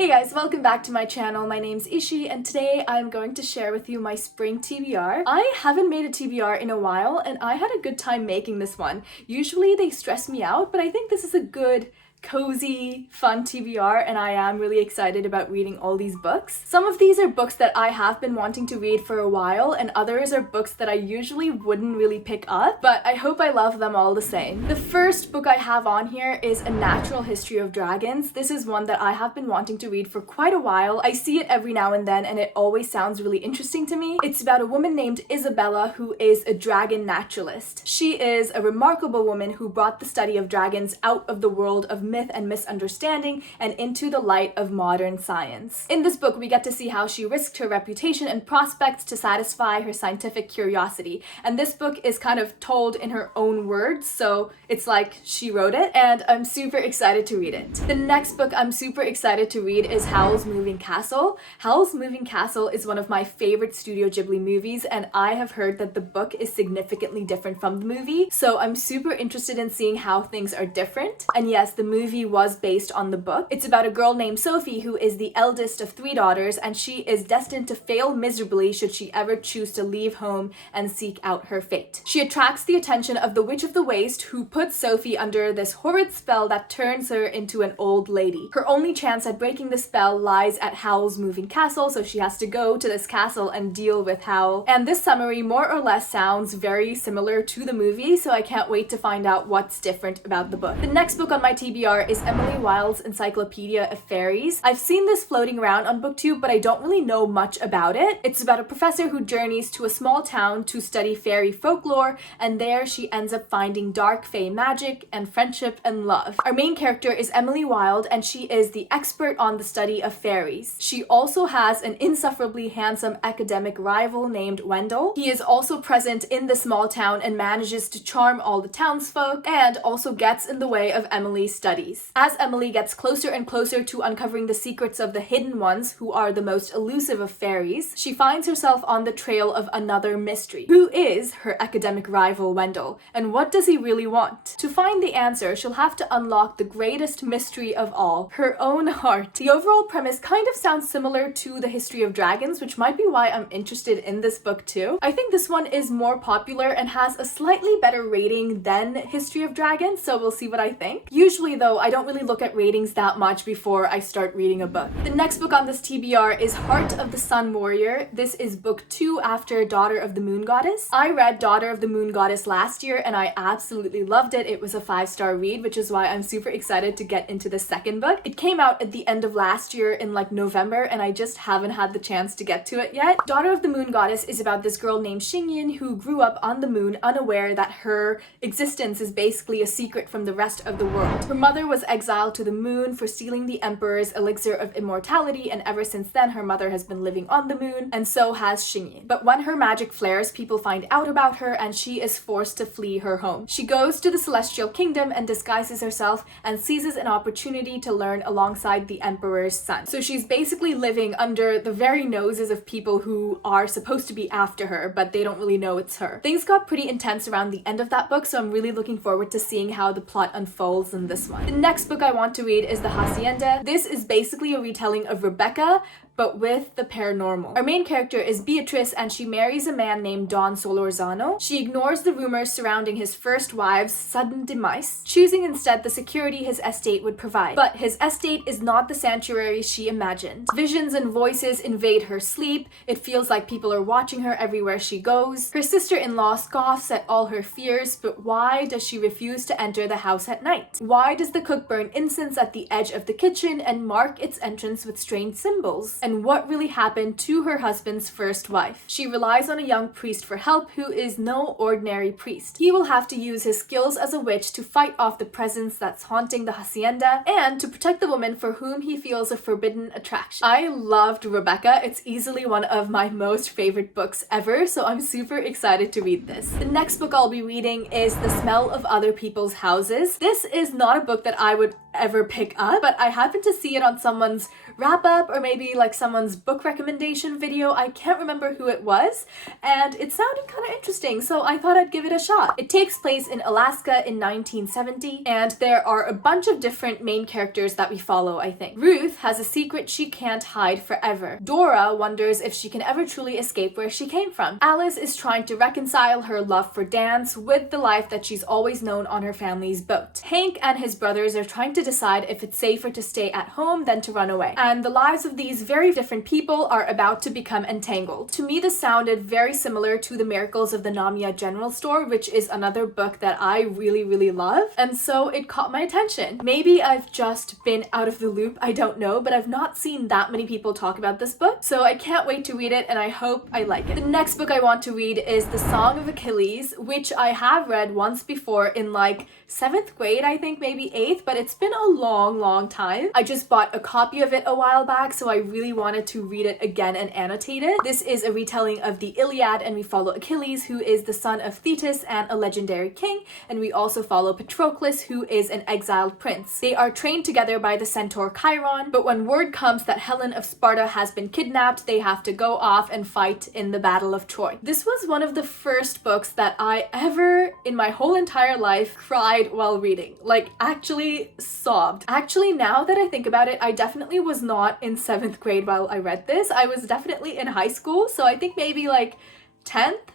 Hey guys, welcome back to my channel. My name's Ishi and today I'm going to share with you my spring TBR. I haven't made a TBR in a while and I had a good time making this one. Usually they stress me out, but I think this is a good, cozy, fun TBR and I am really excited about reading all these books. Some of these are books that I have been wanting to read for a while and others are books that I usually wouldn't really pick up, but I hope I love them all the same. The first book I have on here is A Natural History of Dragons. This is one that I have been wanting to read for quite a while. I see it every now and then and it always sounds really interesting to me. It's about a woman named Isabella who is a dragon naturalist. She is a remarkable woman who brought the study of dragons out of the world of myth and misunderstanding and into the light of modern science. In this book, we get to see how she risked her reputation and prospects to satisfy her scientific curiosity. And this book is kind of told in her own words, so it's like she wrote it, and I'm super excited to read it. The next book I'm super excited to read is Howl's Moving Castle. Howl's Moving Castle is one of my favorite Studio Ghibli movies, and I have heard that the book is significantly different from the movie, so I'm super interested in seeing how things are different. And yes, the movie was based on the book. It's about a girl named Sophie who is the eldest of 3 daughters and she is destined to fail miserably should she ever choose to leave home and seek out her fate. She attracts the attention of the Witch of the Waste who puts Sophie under this horrid spell that turns her into an old lady. Her only chance at breaking the spell lies at Howl's Moving Castle, so she has to go to this castle and deal with Howl. And this summary more or less sounds very similar to the movie, so I can't wait to find out what's different about the book. The next book on my TBR is Emily Wilde's Encyclopaedia of Faeries. I've seen this floating around on BookTube, but I don't really know much about it. It's about a professor who journeys to a small town to study fairy folklore, and there she ends up finding dark fae magic and friendship and love. Our main character is Emily Wilde, and she is the expert on the study of fairies. She also has an insufferably handsome academic rival named Wendell. He is also present in the small town and manages to charm all the townsfolk, and also gets in the way of Emily's studies. As Emily gets closer and closer to uncovering the secrets of the hidden ones, who are the most elusive of fairies, she finds herself on the trail of another mystery. Who is her academic rival Wendell, and what does he really want? To find the answer, she'll have to unlock the greatest mystery of all, her own heart. The overall premise kind of sounds similar to The History of Dragons, which might be why I'm interested in this book too. I think this one is more popular and has a slightly better rating than History of Dragons, so we'll see what I think. Usually though, I don't really look at ratings that much before I start reading a book. The next book on this TBR is Heart of the Sun Warrior. This is book 2 after Daughter of the Moon Goddess. I read Daughter of the Moon Goddess last year and I absolutely loved it. It was a 5-star read, which is why I'm super excited to get into the second book. It came out at the end of last year in like November and I just haven't had the chance to get to it yet. Daughter of the Moon Goddess is about this girl named Xingyin who grew up on the moon unaware that her existence is basically a secret from the rest of the world. Her mother was exiled to the moon for stealing the emperor's elixir of immortality, and ever since then her mother has been living on the moon, and so has Xingyin. But when her magic flares, people find out about her and she is forced to flee her home. She goes to the celestial kingdom and disguises herself and seizes an opportunity to learn alongside the emperor's son. So she's basically living under the very noses of people who are supposed to be after her, but they don't really know it's her. Things got pretty intense around the end of that book, so I'm really looking forward to seeing how the plot unfolds in this one. The next book I want to read is The Hacienda. This is basically a retelling of Rebecca, but with the paranormal. Our main character is Beatrice and she marries a man named Don Solorzano. She ignores the rumors surrounding his first wife's sudden demise, choosing instead the security his estate would provide. But his estate is not the sanctuary she imagined. Visions and voices invade her sleep. It feels like people are watching her everywhere she goes. Her sister-in-law scoffs at all her fears, but why does she refuse to enter the house at night? Why does the cook burn incense at the edge of the kitchen and mark its entrance with strange symbols? And what really happened to her husband's first wife? She relies on a young priest for help who is no ordinary priest. He will have to use his skills as a witch to fight off the presence that's haunting the hacienda and to protect the woman for whom he feels a forbidden attraction. I loved Rebecca. It's easily one of my most favorite books ever, so I'm super excited to read this. The next book I'll be reading is The Smell of Other People's Houses. This is not a book that I would ever pick up, but I happened to see it on someone's wrap up or maybe like someone's book recommendation video. I can't remember who it was, and it sounded kind of interesting, so I thought I'd give it a shot. It takes place in Alaska in 1970, and there are a bunch of different main characters that we follow, I think. Ruth has a secret she can't hide forever. Dora wonders if she can ever truly escape where she came from. Alice is trying to reconcile her love for dance with the life that she's always known on her family's boat. Hank and his brothers are trying to decide if it's safer to stay at home than to run away. And the lives of these very different people are about to become entangled. To me, this sounded very similar to The Miracles of the Namiya General Store, which is another book that I really love, and so it caught my attention. Maybe I've just been out of the loop, I don't know, but I've not seen that many people talk about this book, so I can't wait to read it, and I hope I like it. The next book I want to read is The Song of Achilles, which I have read once before in like 7th grade, I think, maybe 8th, but it's been a long time. I just bought a copy of it a while back, so I really wanted to read it again and annotate it. This is a retelling of the Iliad, and we follow Achilles, who is the son of Thetis and a legendary king, and we also follow Patroclus, who is an exiled prince. They are trained together by the centaur Chiron, but when word comes that Helen of Sparta has been kidnapped, they have to go off and fight in the Battle of Troy. This was one of the first books that I ever, in my whole entire life, cried while reading. Like, actually sobbed. Actually, now that I think about it, I definitely was not in 7th grade while I read this. I was definitely in high school, so I think maybe like 10th,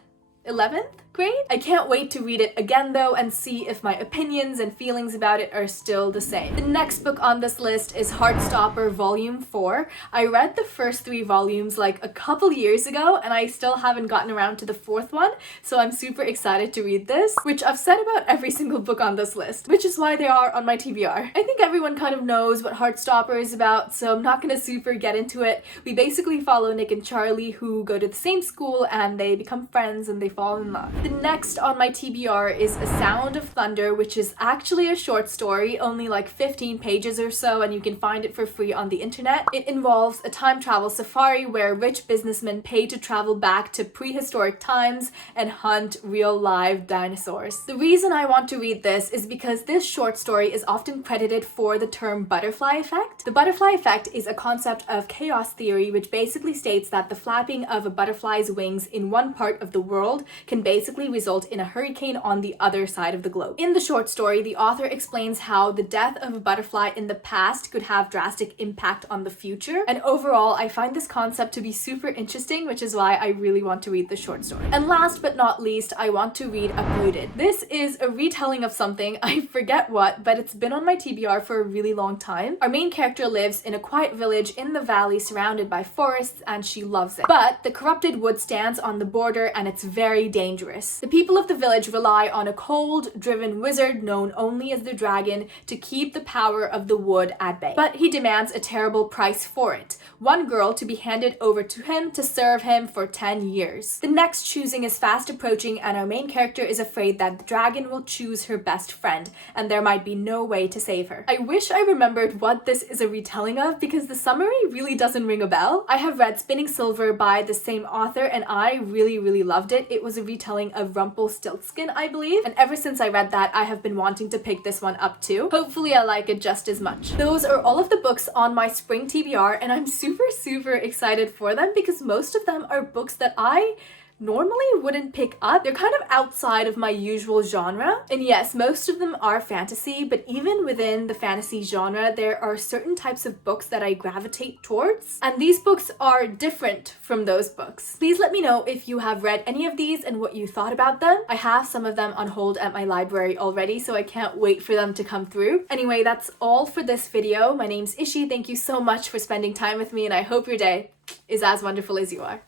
11th grade? I can't wait to read it again though and see if my opinions and feelings about it are still the same. The next book on this list is Heartstopper Volume 4. I read the first 3 volumes like a couple years ago, and I still haven't gotten around to the 4th one, so I'm super excited to read this, which I've said about every single book on this list, which is why they are on my TBR. I think everyone kind of knows what Heartstopper is about, so I'm not gonna super get into it. We basically follow Nick and Charlie, who go to the same school and they become friends and they fall in love. The next on my TBR is A Sound of Thunder, which is actually a short story, only like 15 pages or so, and you can find it for free on the internet. It involves a time travel safari where rich businessmen pay to travel back to prehistoric times and hunt real live dinosaurs. The reason I want to read this is because this short story is often credited for the term butterfly effect. The butterfly effect is a concept of chaos theory, which basically states that the flapping of a butterfly's wings in one part of the world can basically result in a hurricane on the other side of the globe. In the short story, the author explains how the death of a butterfly in the past could have drastic impact on the future, and overall I find this concept to be super interesting, which is why I really want to read the short story. And last but not least, I want to read Uprooted. This is a retelling of something, I forget what, but it's been on my TBR for a really long time. Our main character lives in a quiet village in the valley surrounded by forests, and she loves it. But the corrupted wood stands on the border and it's very dangerous. The people of the village rely on a cold-driven wizard known only as the dragon to keep the power of the wood at bay. But he demands a terrible price for it. One girl to be handed over to him to serve him for 10 years. The next choosing is fast approaching, and our main character is afraid that the dragon will choose her best friend, and there might be no way to save her. I wish I remembered what this is a retelling of, because the summary really doesn't ring a bell. I have read Spinning Silver by the same author, and I really loved it. It was a retelling of Rumpelstiltskin, I believe, and ever since I read that, I have been wanting to pick this one up too. Hopefully I like it just as much. Those are all of the books on my spring TBR, and I'm super excited for them because most of them are books that I normally wouldn't pick up. They're kind of outside of my usual genre. And yes, most of them are fantasy, but even within the fantasy genre, there are certain types of books that I gravitate towards. And these books are different from those books. Please let me know if you have read any of these and what you thought about them. I have some of them on hold at my library already, so I can't wait for them to come through. Anyway, that's all for this video. My name's Ishi. Thank you so much for spending time with me, and I hope your day is as wonderful as you are.